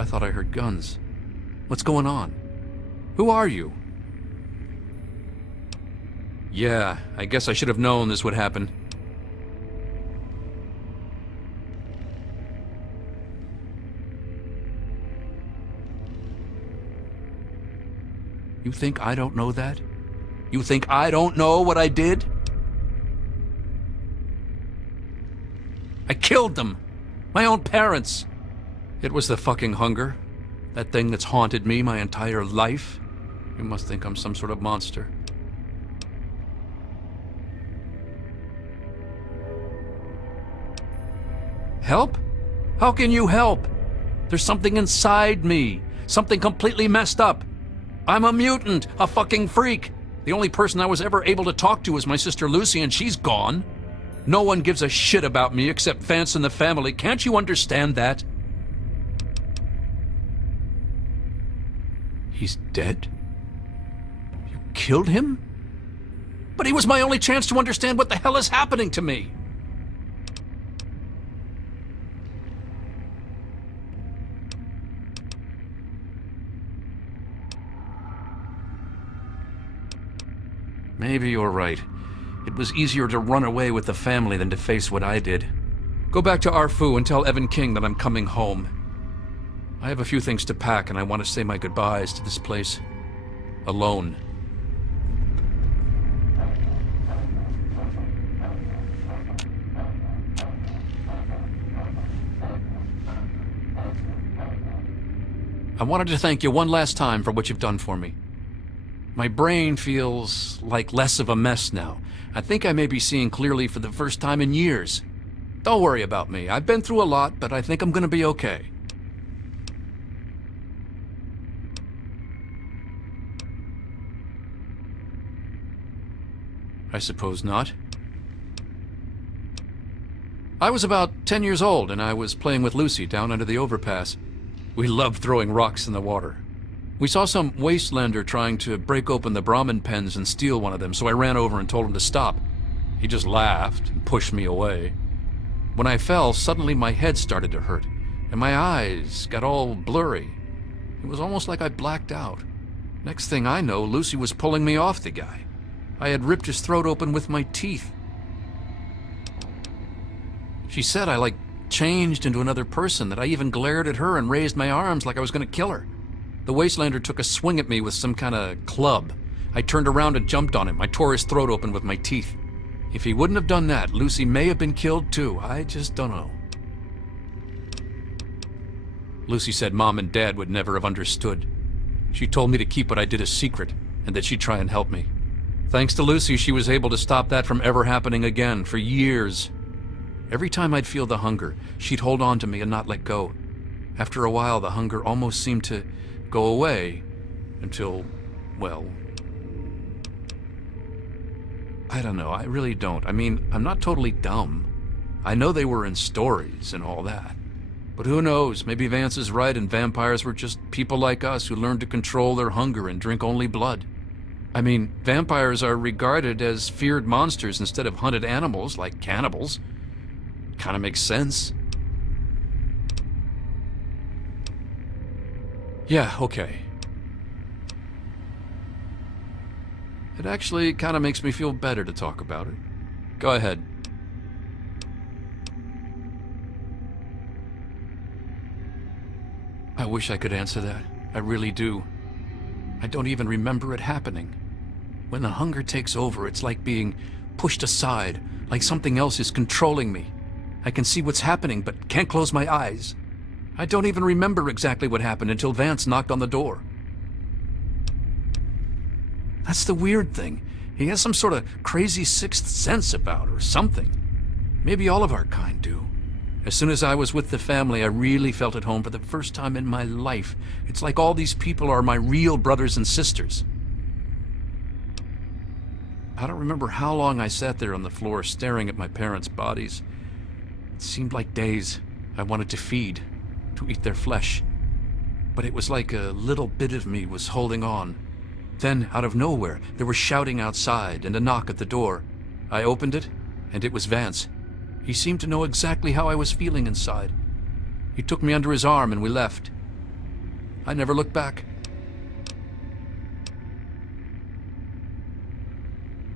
I thought I heard guns. What's going on? Who are you? Yeah, I guess I should have known this would happen. You think I don't know that? You think I don't know what I did? I killed them! My own parents! It was the fucking hunger. That thing that's haunted me my entire life. You must think I'm some sort of monster. Help? How can you help? There's something inside me. Something completely messed up. I'm a mutant, a fucking freak. The only person I was ever able to talk to is my sister Lucy, and she's gone. No one gives a shit about me except Vance and the family. Can't you understand that? He's dead? You killed him? But he was my only chance to understand what the hell is happening to me. Maybe you're right. It was easier to run away with the family than to face what I did. Go back to Arfu and tell Evan King that I'm coming home. I have a few things to pack and I want to say my goodbyes to this place. Alone. I wanted to thank you one last time for what you've done for me. My brain feels like less of a mess now. I think I may be seeing clearly for the first time in years. Don't worry about me. I've been through a lot, but I think I'm gonna be okay. I suppose not. I was about 10 years old, and I was playing with Lucy down under the overpass. We loved throwing rocks in the water. We saw some Wastelander trying to break open the Brahmin pens and steal one of them, so I ran over and told him to stop. He just laughed and pushed me away. When I fell, suddenly my head started to hurt, and my eyes got all blurry. It was almost like I blacked out. Next thing I know, Lucy was pulling me off the guy. I had ripped his throat open with my teeth. She said I, changed into another person, that I even glared at her and raised my arms like I was going to kill her. The Wastelander took a swing at me with some kind of club. I turned around and jumped on him. I tore his throat open with my teeth. If he wouldn't have done that, Lucy may have been killed too. I just don't know. Lucy said Mom and Dad would never have understood. She told me to keep what I did a secret, and that she'd try and help me. Thanks to Lucy, she was able to stop that from ever happening again for years. Every time I'd feel the hunger, she'd hold on to me and not let go. After a while, the hunger almost seemed to go away until, well, I don't know. I really don't. I mean, I'm not totally dumb. I know they were in stories and all that. But who knows? Maybe Vance is right and vampires were just people like us who learned to control their hunger and drink only blood. I mean, vampires are regarded as feared monsters instead of hunted animals like cannibals. Kind of makes sense. Yeah, okay. It actually kind of makes me feel better to talk about it. Go ahead. I wish I could answer that. I really do. I don't even remember it happening. When the hunger takes over, it's like being pushed aside, like something else is controlling me. I can see what's happening, but can't close my eyes. I don't even remember exactly what happened until Vance knocked on the door. That's the weird thing. He has some sort of crazy sixth sense about her or something. Maybe all of our kind do. As soon as I was with the family, I really felt at home for the first time in my life. It's like all these people are my real brothers and sisters. I don't remember how long I sat there on the floor staring at my parents' bodies. It seemed like days. I wanted to feed, to eat their flesh. But it was like a little bit of me was holding on. Then, out of nowhere, there was shouting outside and a knock at the door. I opened it, and it was Vance. He seemed to know exactly how I was feeling inside. He took me under his arm and we left. I never looked back.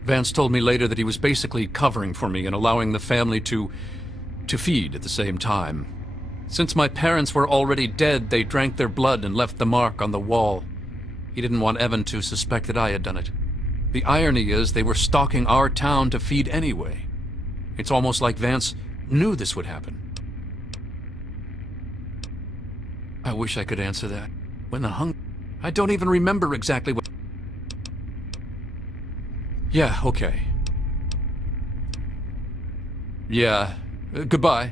Vance told me later that he was basically covering for me and allowing the family to feed at the same time. Since my parents were already dead, they drank their blood and left the mark on the wall. He didn't want Evan to suspect that I had done it. The irony is they were stalking our town to feed anyway. It's almost like Vance knew this would happen. I wish I could answer that. When the hunger... I don't even remember exactly what... Yeah, okay. Yeah, goodbye.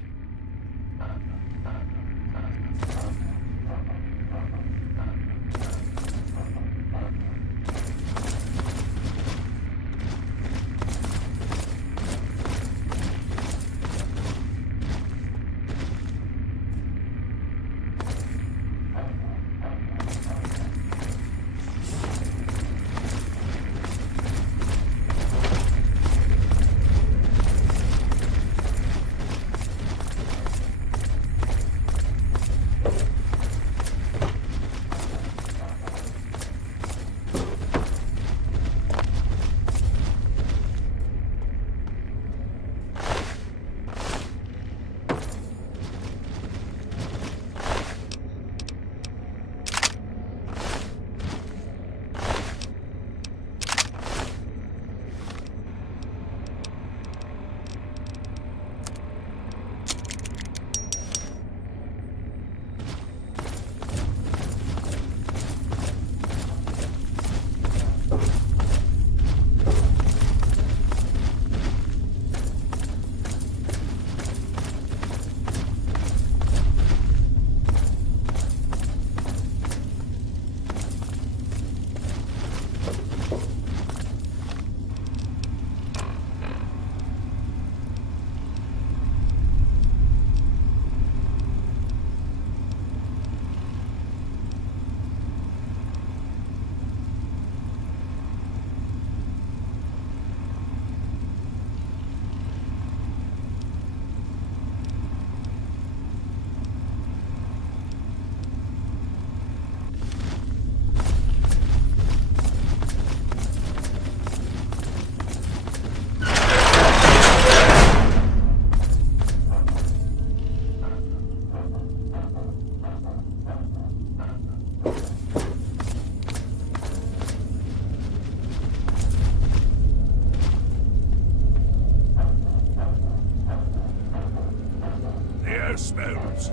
air smells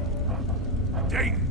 dangerous.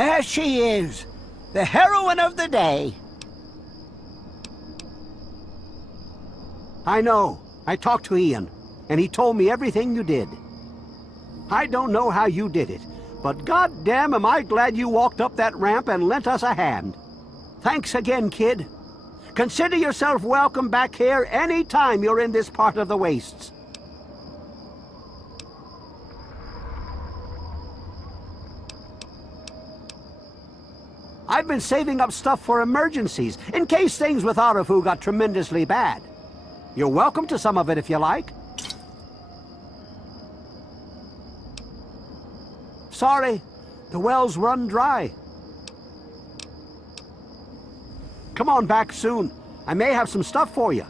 There she is, the heroine of the day. I know. I talked to Ian, and he told me everything you did. I don't know how you did it, but goddamn am I glad you walked up that ramp and lent us a hand. Thanks again, kid. Consider yourself welcome back here any time you're in this part of the wastes. I've been saving up stuff for emergencies, in case things with Arafu got tremendously bad. You're welcome to some of it if you like. Sorry, the well's run dry. Come on back soon. I may have some stuff for you.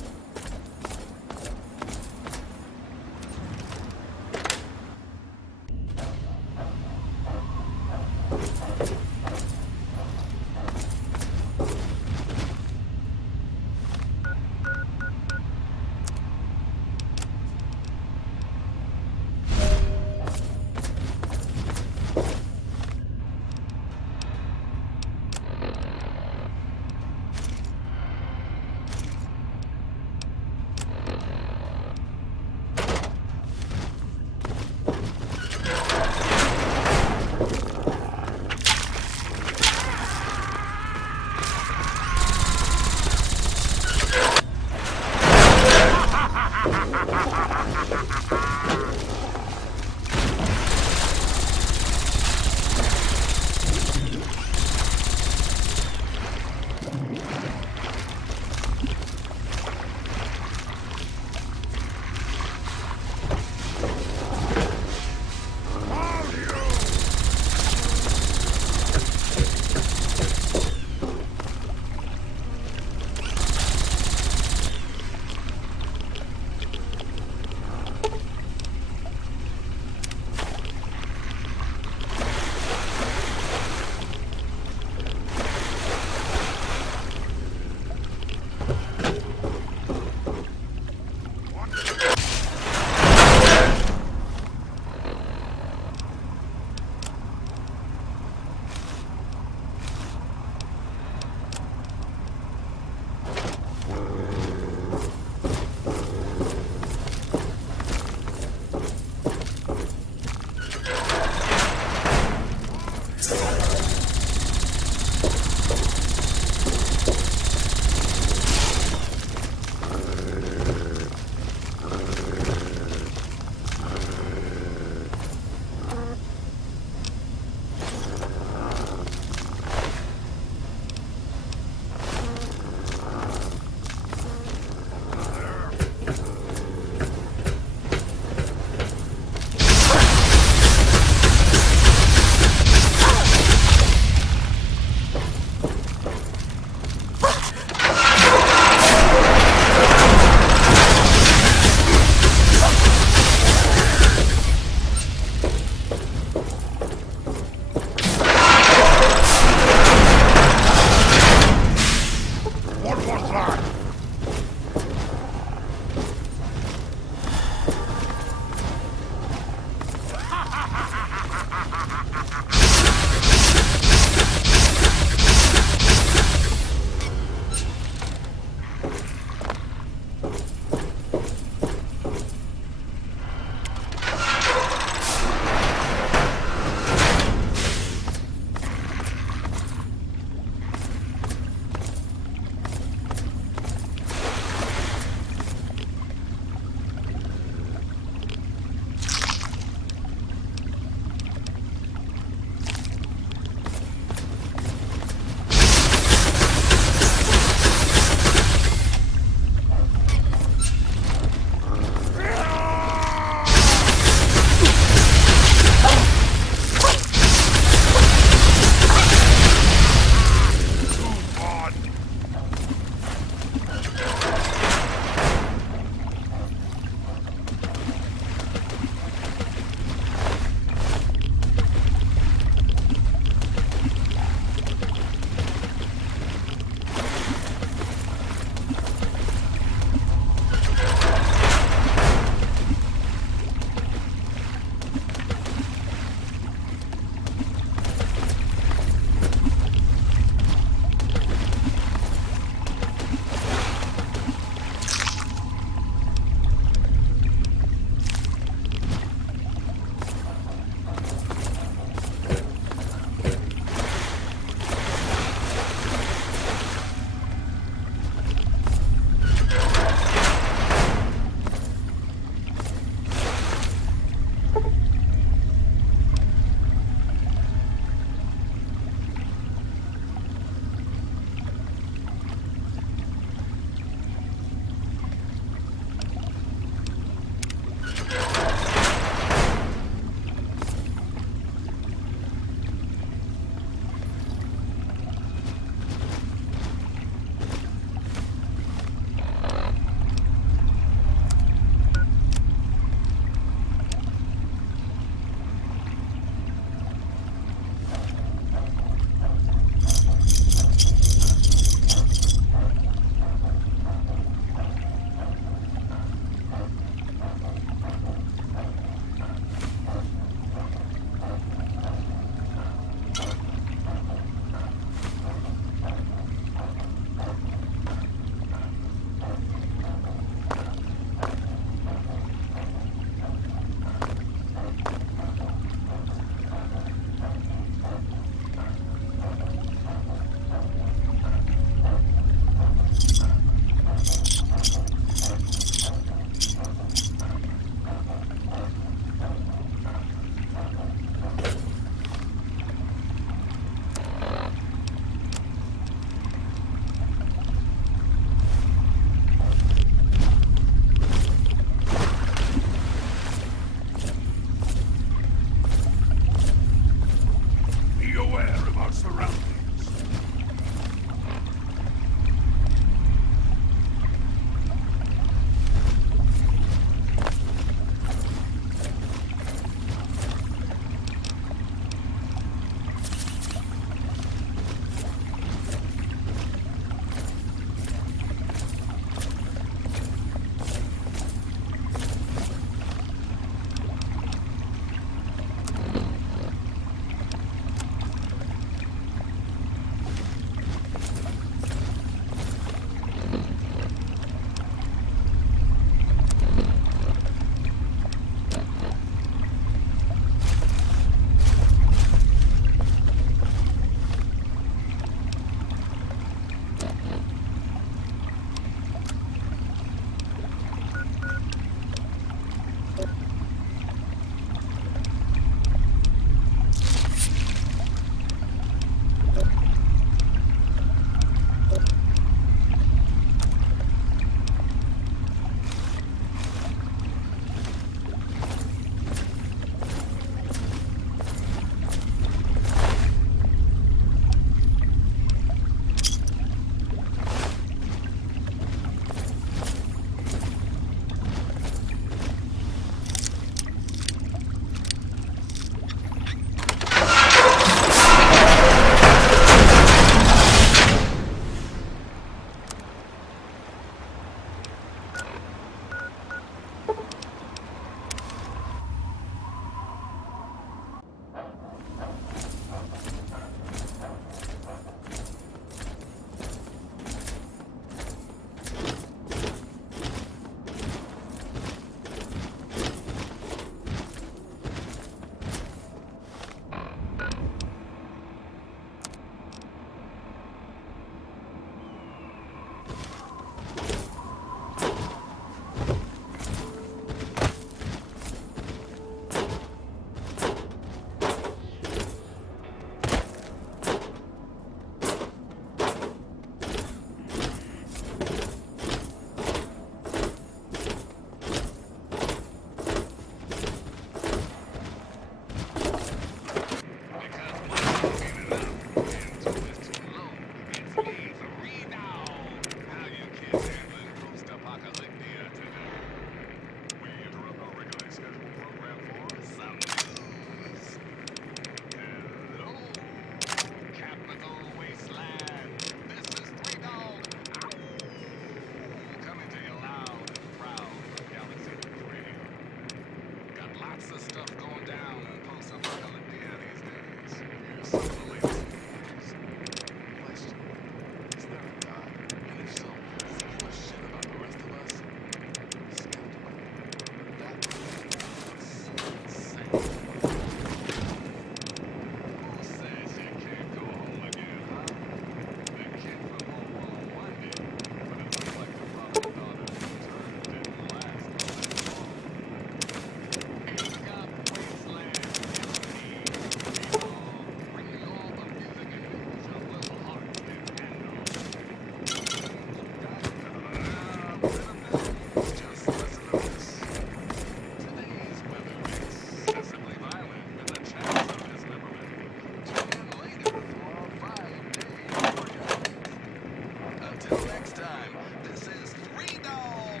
Until next time, this is Three Dog.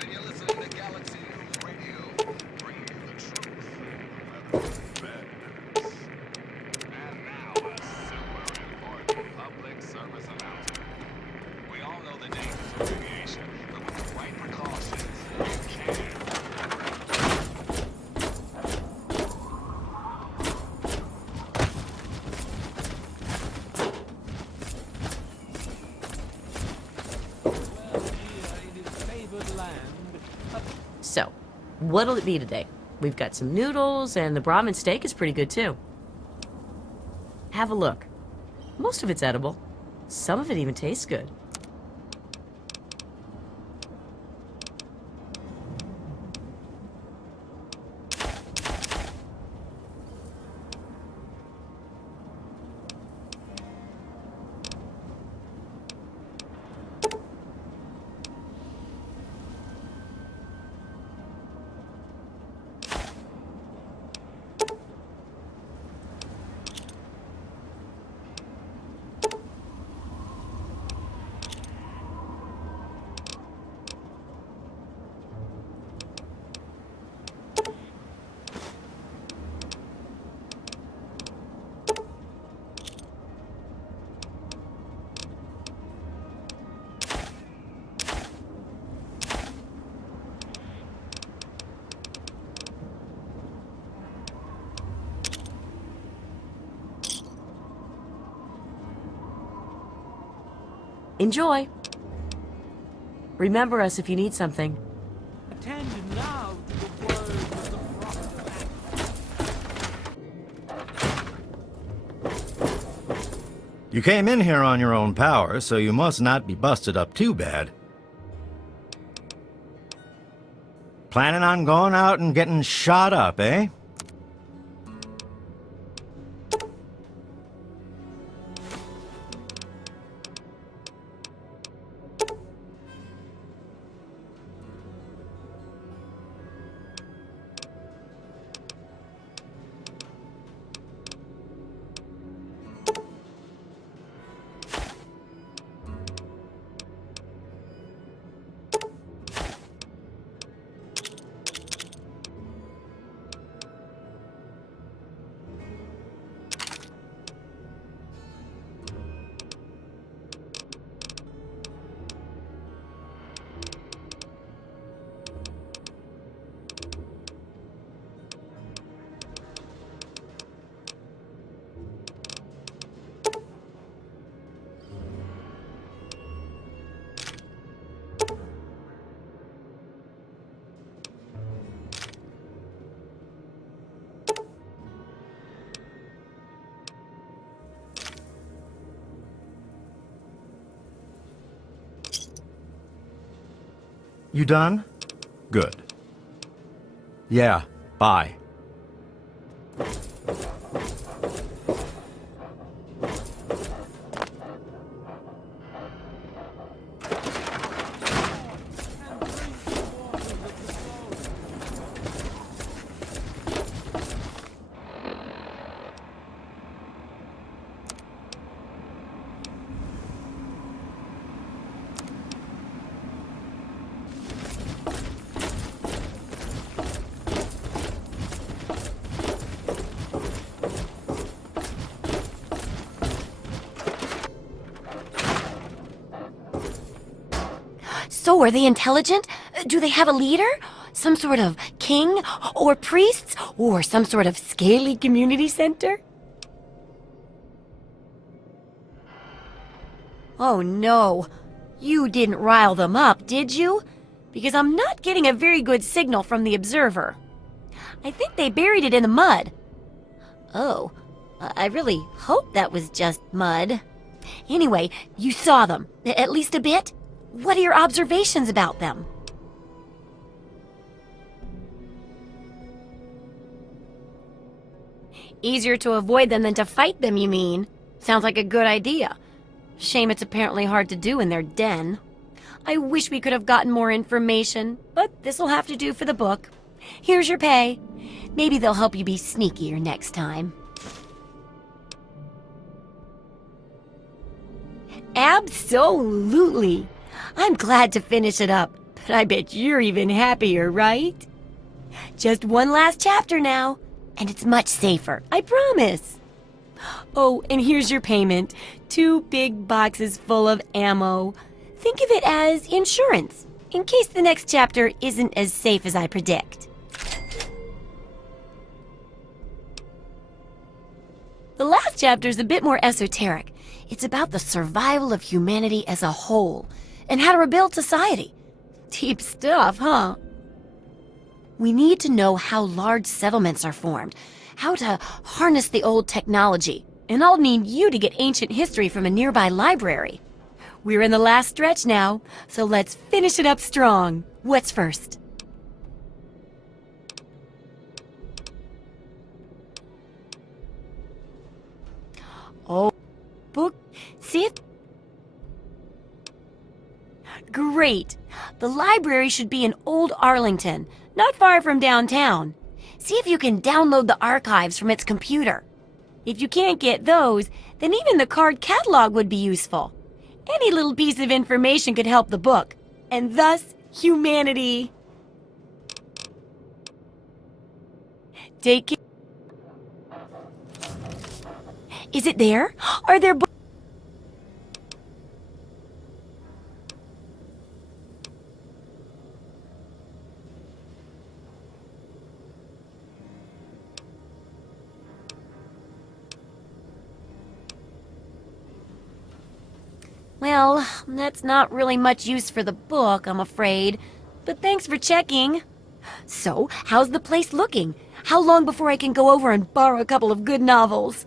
And you're listening to Galaxy News Radio, bringing you the truth, no matter the bad news. And now, a super important public service announcement. We all know the dangers of radiation, but with the right precautions, you can. So, what'll it be today? We've got some noodles, and the Brahmin steak is pretty good too. Have a look. Most of it's edible. Some of it even tastes good. Enjoy. Remember us if you need something. Attend now to the word of the prophet. You came in here on your own power, so you must not be busted up too bad. Planning on going out and getting shot up, eh? You done? Good. Yeah, bye. So, are they intelligent? Do they have a leader? Some sort of king? Or priests? Or some sort of scaly community center? Oh no. You didn't rile them up, did you? Because I'm not getting a very good signal from the observer. I think they buried it in the mud. Oh, I really hope that was just mud. Anyway, you saw them, at least a bit? What are your observations about them? Easier to avoid them than to fight them, you mean? Sounds like a good idea. Shame it's apparently hard to do in their den. I wish we could have gotten more information, but this'll have to do for the book. Here's your pay. Maybe they'll help you be sneakier next time. Absolutely. I'm glad to finish it up, but I bet you're even happier, right? Just one last chapter now, and it's much safer, I promise. Oh, and here's your payment. 2 big boxes full of ammo. Think of it as insurance, in case the next chapter isn't as safe as I predict. The last chapter is a bit more esoteric. It's about the survival of humanity as a whole, and how to rebuild society. Deep stuff, huh? We need to know how large settlements are formed, how to harness the old technology, and I'll need you to get ancient history from a nearby library. We're in the last stretch now, so let's finish it up strong. What's first? Oh, book. See if... Great. The library should be in Old Arlington, not far from downtown. See if you can download the archives from its computer. If you can't get those, then even the card catalog would be useful. Any little piece of information could help the book, and thus humanity. Take care. Is it there? Are there books? Well, that's not really much use for the book, I'm afraid. But thanks for checking. So, how's the place looking? How long before I can go over and borrow a couple of good novels?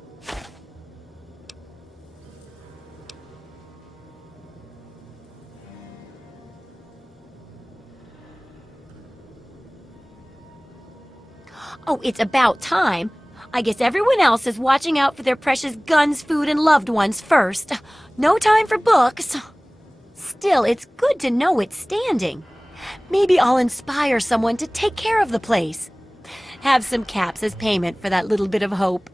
Oh, it's about time. I guess everyone else is watching out for their precious guns, food, and loved ones first. No time for books. Still, it's good to know it's standing. Maybe I'll inspire someone to take care of the place. Have some caps as payment for that little bit of hope.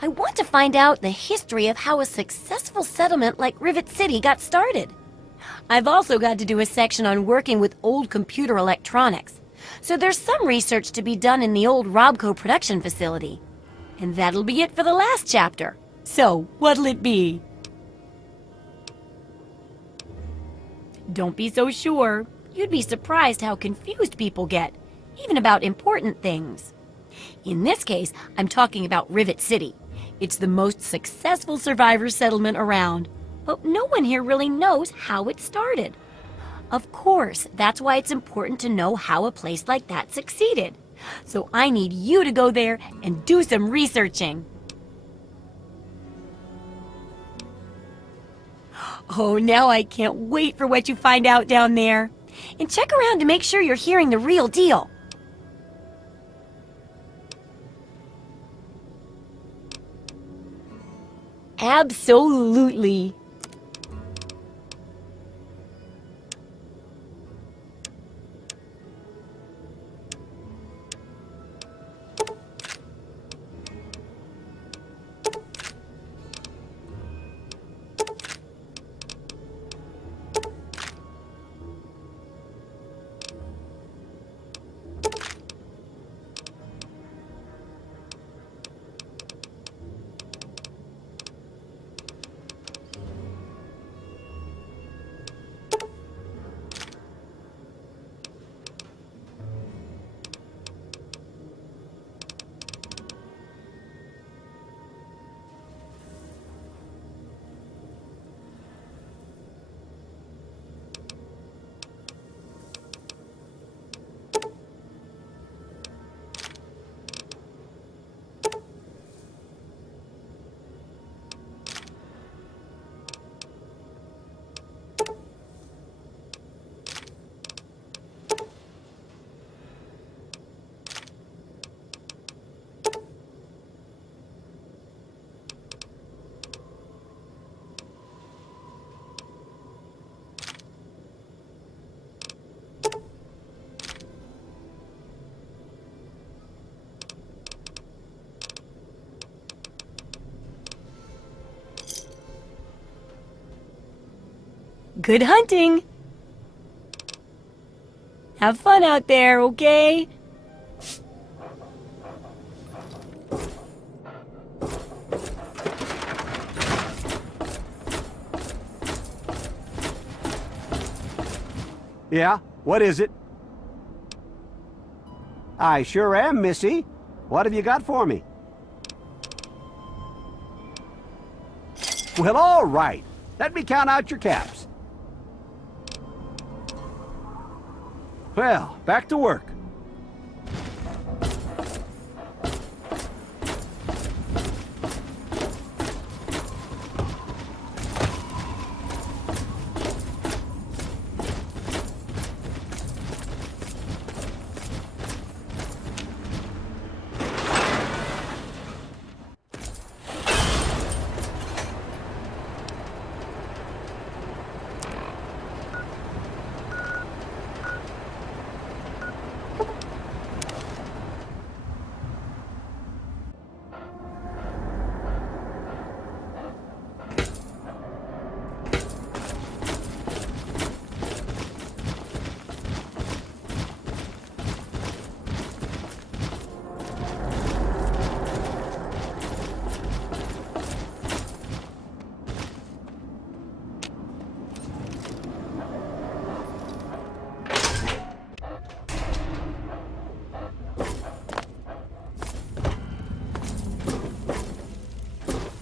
I want to find out the history of how a successful settlement like Rivet City got started. I've also got to do a section on working with old computer electronics. So there's some research to be done in the old Robco production facility. And that'll be it for the last chapter. So, what'll it be? Don't be so sure. You'd be surprised how confused people get, even about important things. In this case, I'm talking about Rivet City. It's the most successful survivor settlement around. But no one here really knows how it started. Of course, that's why it's important to know how a place like that succeeded. So I need you to go there and do some researching. Oh, now I can't wait for what you find out down there. And check around to make sure you're hearing the real deal. Absolutely. Good hunting! Have fun out there, okay? Yeah? What is it? I sure am, Missy. What have you got for me? Well, all right. Let me count out your caps. Well, back to work.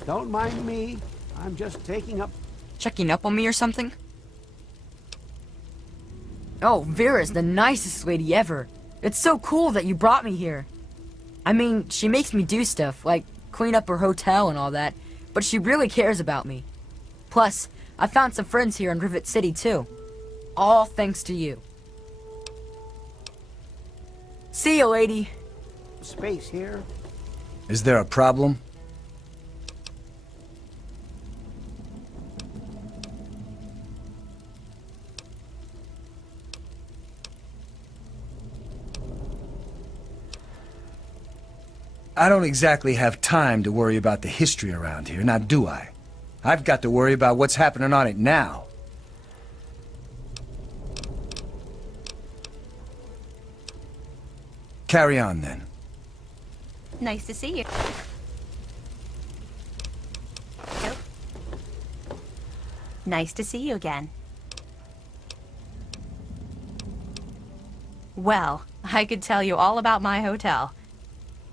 Don't mind me. I'm just taking up... Checking up on me or something? Oh, Vera's the nicest lady ever. It's so cool that you brought me here. I mean, she makes me do stuff, like clean up her hotel and all that, but she really cares about me. Plus, I found some friends here in Rivet City, too. All thanks to you. See you, lady. Space here. Is there a problem? I don't exactly have time to worry about the history around here, now do I? I've got to worry about what's happening on it now. Carry on, then. Nice to see you. Nope. Nice to see you again. Well, I could tell you all about my hotel.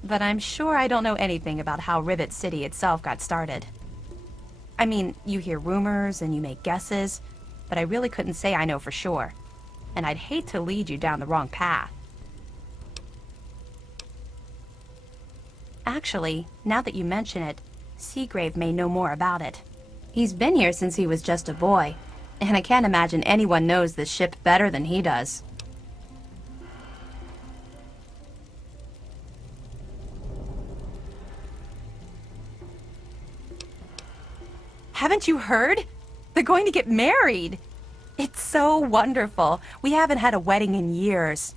But I'm sure I don't know anything about how Rivet City itself got started. I mean, you hear rumors and you make guesses, but I really couldn't say I know for sure. And I'd hate to lead you down the wrong path. Actually, now that you mention it, Seagrave may know more about it. He's been here since he was just a boy, and I can't imagine anyone knows this ship better than he does. Haven't you heard? They're going to get married. It's so wonderful. We haven't had a wedding in years.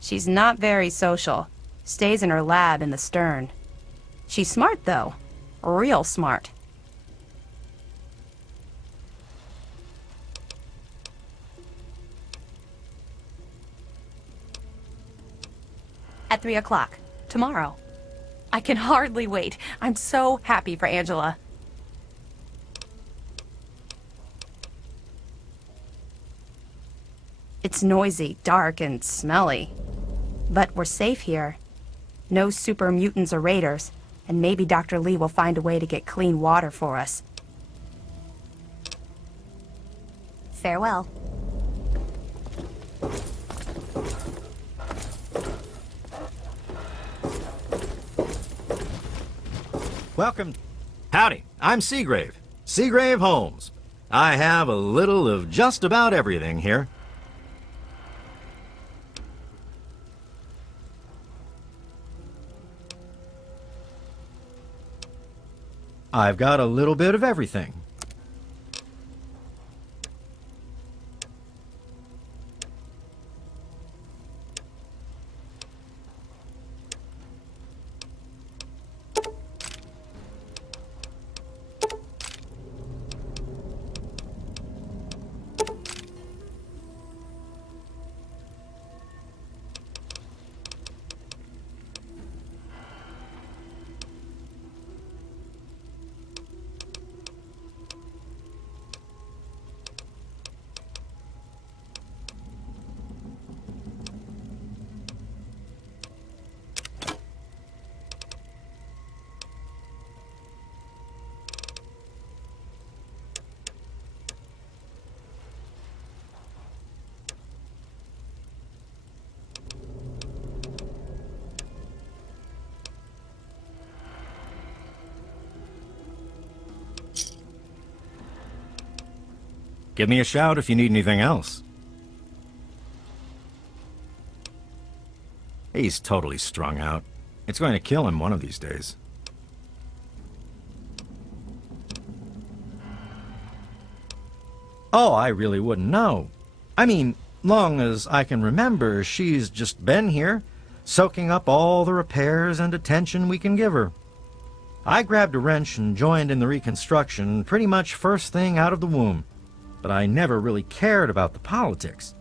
She's not very social. Stays in her lab in the stern. She's smart, though. Real smart. At 3 o'clock. Tomorrow. I can hardly wait. I'm so happy for Angela. It's noisy, dark, and smelly. But we're safe here. No super mutants or raiders, and maybe Dr. Lee will find a way to get clean water for us. Farewell. Welcome. Howdy, I'm Seagrave. Seagrave Holmes. I have a little of just about everything here. I've got a little bit of everything. Give me a shout if you need anything else. He's totally strung out. It's going to kill him one of these days. Oh, I really wouldn't know. I mean, long as I can remember, she's just been here, soaking up all the repairs and attention we can give her. I grabbed a wrench and joined in the reconstruction pretty much first thing out of the womb, but I never really cared about the politics.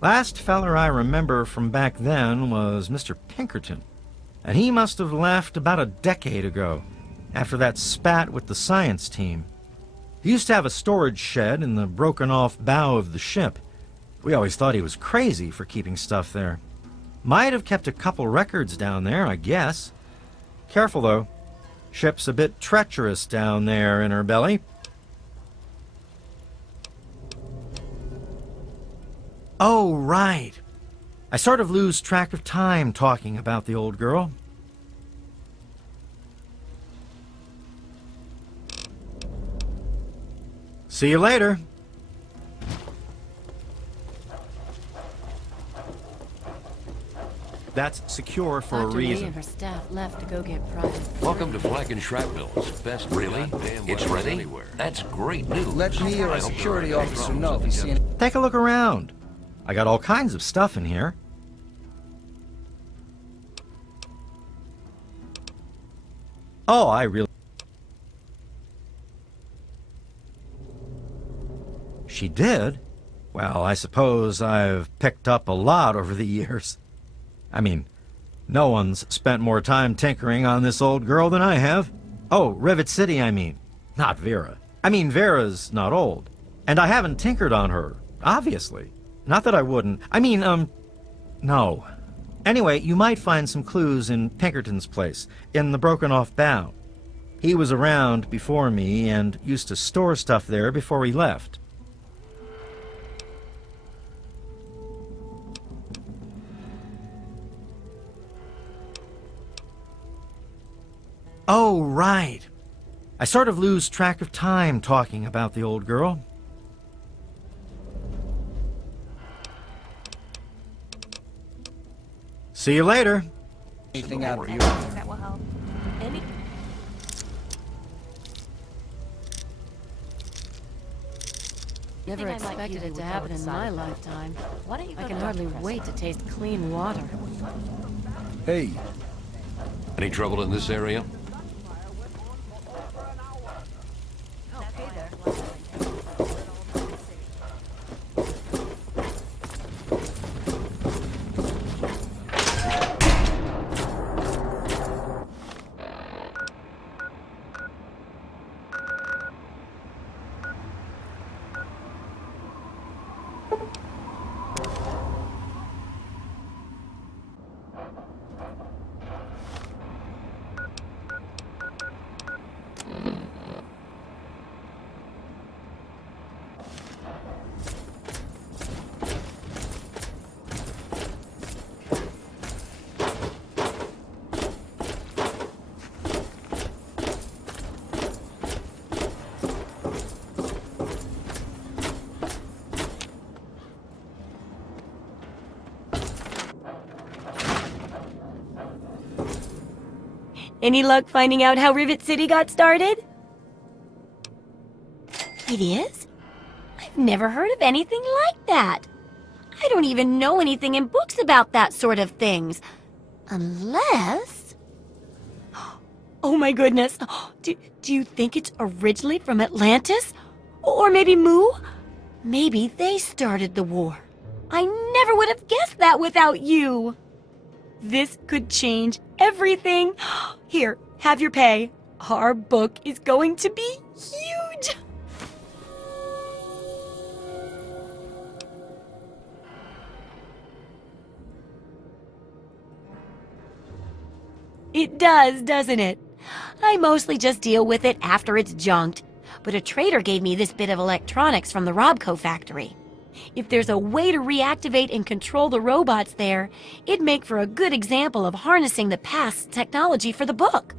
Last feller I remember from back then was Mr. Pinkerton, and he must have left about a decade ago, after that spat with the science team. He used to have a storage shed in the broken-off bow of the ship. We always thought he was crazy for keeping stuff there. Might have kept a couple records down there, I guess. Careful, though. Ship's a bit treacherous down there in her belly. Oh, right. I sort of lose track of time talking about the old girl. See you later. That's secure for a Dr. Lee reason. and her staff left to go get private. Welcome to Flak and Shrapnel's best. Really? It's ready? That's great news. Let me or a security officer know if you see any... Take a look around. I got all kinds of stuff in here. Oh, I really... She did? Well, I suppose I've picked up a lot over the years. I mean, no one's spent more time tinkering on this old girl than I have. Oh, Rivet City, I mean. Not Vera. I mean, Vera's not old. And I haven't tinkered on her, obviously. Not that I wouldn't. I mean, no. Anyway, you might find some clues in Pinkerton's place, in the broken-off bow. He was around before me and used to store stuff there before he left. Oh, right. I sort of lose track of time talking about the old girl. See you later. Anything out of you? That will help. Any... Never expected it to happen in my lifetime. I can hardly wait to taste clean water. Hey, Any trouble in this area? Any luck finding out how Rivet City got started? It is? I've never heard of anything like that. I don't even know anything in books about that sort of things. Unless... Oh my goodness. Do you think it's originally from Atlantis? Or maybe Mu? Maybe they started the war. I never would have guessed that without you. This could change everything. Here, have your pay. Our book is going to be huge. It does, doesn't it? I mostly just deal with it after it's junked. But a trader gave me this bit of electronics from the Robco factory. If there's a way to reactivate and control the robots there, it'd make for a good example of harnessing the past's technology for the book.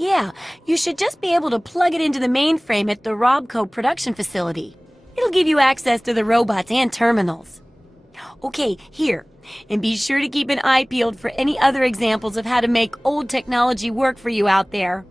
Yeah, you should just be able to plug it into the mainframe at the Robco production facility. It'll give you access to the robots and terminals. Okay, here. And be sure to keep an eye peeled for any other examples of how to make old technology work for you out there.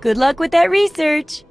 Good luck with that research.